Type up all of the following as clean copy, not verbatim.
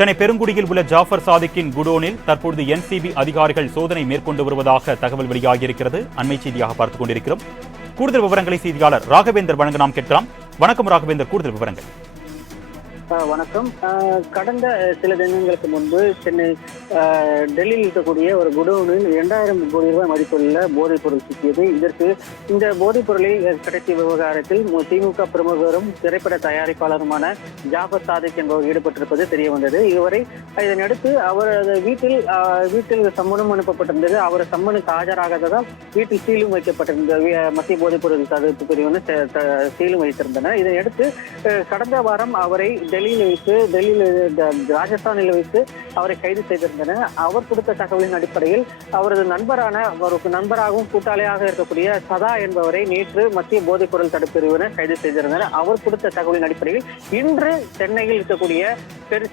சென்னை பெருங்குடியில் உள்ள ஜாஃபர் சாதிக்கின் குடோனில் தற்பொழுது என்சிபி அதிகாரிகள் சோதனை மேற்கொண்டு வருவதாக தகவல் வெளியாகியிருக்கிறது. அண்மை செய்தியாக பார்த்துக் கொண்டிருக்கிறோம். கூடுதல் விவரங்களை செய்தியாளர் ராகவேந்தர் வழங்க நாம் கேட்கலாம். வணக்கம் ராகவேந்தர், கூடுதல் விவரங்கள். வணக்கம். கடந்த சில தினங்களுக்கு முன்பு சென்னை டெல்லியில் இருக்கக்கூடிய ஒரு குடோனில் 2000 கோடி ரூபாய் மதிப்புள்ள போதைப் பொருள் சிக்கியது. இந்த போதைப் பொருளை கடத்திய விவகாரத்தில் திமுக பிரமுகரும் திரைப்பட தயாரிப்பாளருமான ஜாஃபர் சாதிக் என்பவர் ஈடுபட்டிருப்பது தெரிய வந்தது. இதுவரை இதனையடுத்து அவரது வீட்டில் சம்மனும் அனுப்பப்பட்டிருந்தது. அவர் சம்மனுக்கு ஆஜராகாததால் வீட்டில் சீலும் வைக்கப்பட்டிருந்தது. மத்திய போதைப் பொருள் தடுப்பு பிரிவினர் சீலும் வைத்திருந்தனர். இதனையடுத்து கடந்த வாரம் அவரை டெல்லியில் ராஜஸ்தானில் வைத்து அவரை கைது செய்திருந்தனர். அவர் கொடுத்த தகவலின் அடிப்படையில் அவரது நண்பராகவும் கூட்டாளியாக இருக்கக்கூடிய சதா என்பவரை நேற்று மத்திய போதைப் பொருள் தடுப்பு பிரிவினர் கைது செய்திருந்தனர். அவர் கொடுத்த தகவலின் அடிப்படையில் இன்று சென்னையில் இருக்கக்கூடிய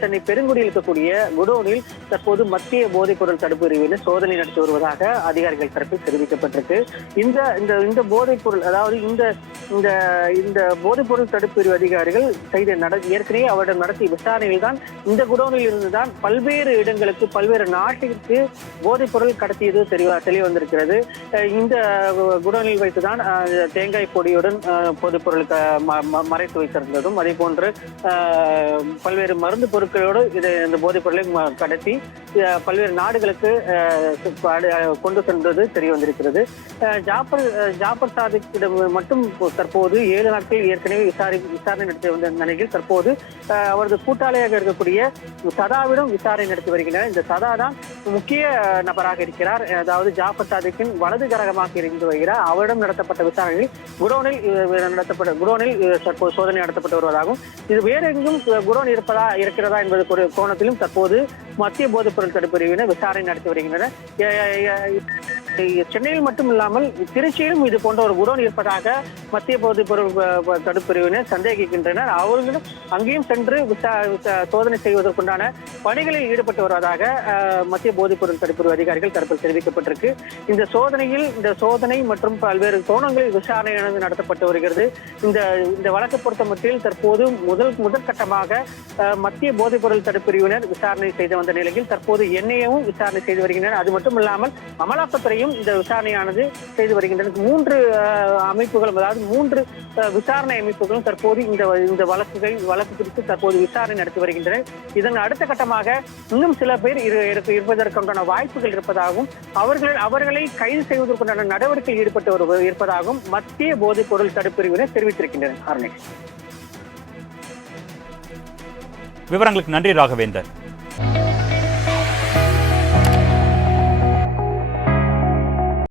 சென்னை பெருங்குடியில் இருக்கக்கூடிய குடோனில் தற்போது மத்திய போதைப் பொருள் தடுப்பு பிரிவினர் சோதனை நடத்தி வருவதாக அதிகாரிகள் தரப்பில் தெரிவிக்கப்பட்டிருக்கு. இந்த போதைப் பொருள், அதாவது இந்த போதைப் பொருள் தடுப்பு பிரிவு அதிகாரிகள் ஏற்கனவே அவரிடம் நடத்திய விசாரணையில் தான் இந்த குடோனில் இருந்துதான் பல்வேறு இடங்களுக்கு, பல்வேறு நாட்டிற்கு போதைப் பொருள் கடத்தியது தெரிய வந்திருக்கிறது. இந்த குடோனில் வைத்துதான் தேங்காய் பொடியுடன் போதைப் பொருள் மறைத்து வைத்திருந்ததும், அதே போன்று பல்வேறு மருந்து பொருட்களோடு இந்த போதைப் பொருளை கடத்தி பல்வேறு நாடுகளுக்கு கொண்டு சென்றது தெரிய வந்திருக்கிறது. ஜாஃபர் சாதிக்கிடம் மட்டும் தற்போது 7 நாட்கள் ஏற்கனவே விசாரணை நடத்தி வந்த நிலையில் தற்போது அவரது கூட்டாளியாக இருக்கக்கூடிய சதாவிடம் விசாரணை நடத்தி வருகின்றனர். இந்த சதா தான் முக்கிய நபராக இருக்கிறார். அதாவது ஜாஃபர் சாதிக்கின் வலது கரகமாக இருந்து வருகிறார். அவரிடம் நடத்தப்பட்ட விசாரணையில் குடோனில் தற்போது சோதனை நடத்தப்பட்டு வருவதாகவும், இது வேற எங்கும் குடோன் இருக்கிறதா என்பது ஒரு கோணத்திலும் தற்போது மத்திய போதைப் பொருள் தடுப்பு பிரிவினர் விசாரணை நடத்தி வருகின்றனர். சென்னையில் மட்டும் இல்லாமல் திருச்சியிலும் இது போன்ற ஒரு குடோன் இருப்பதாக மத்திய போதைப் பொருள் தடுப்பு பிரிவினர் சந்தேகிக்கின்றனர். அவர்களும் அங்கேயும் சென்று சோதனை செய்வதற்குண்டான பணிகளில் ஈடுபட்டு வருவதாக மத்திய போதைப் பொருள் தடுப்பு அதிகாரிகள் தரப்பில் தெரிவிக்கப்பட்டிருக்கு. இந்த சோதனை மற்றும் பல்வேறு கோணங்களில் விசாரணை நடத்தப்பட்டு வருகிறது. இந்த வழக்கு பொறுத்த மட்டில் தற்போது முதல் கட்டமாக மத்திய போதைப் பொருள் தடுப்பு பிரிவினர் விசாரணை செய்து வந்த நிலையில் தற்போது என்ஐஏவும் விசாரணை செய்து வருகின்றனர். அது மட்டும் இல்லாமல் அமலாக்கத்துறையும் இந்த விசாரணையானது செய்து வருகின்றன. 3 அமைப்புகளும், அதாவது 3 விசாரணை அமைப்புகளும் தற்போது இந்த வழக்கு குறித்து தற்போது விசாரணை நடத்தி வருகின்றன. இதன் அடுத்த கட்டமாக இன்னும் சில பேர் இருப்பதற்குண்டான வாய்ப்புகள் இருப்பதாகவும், அவர்களை கைது செய்வதற்குண்டான நடவடிக்கையில் ஈடுபட்டு இருப்பதாகவும் மத்திய போதைப் பொருள் தடுப்பு பிரிவினர் தெரிவித்திருக்கின்றனர். விவரங்களுக்கு நன்றி ராகவேந்தர்.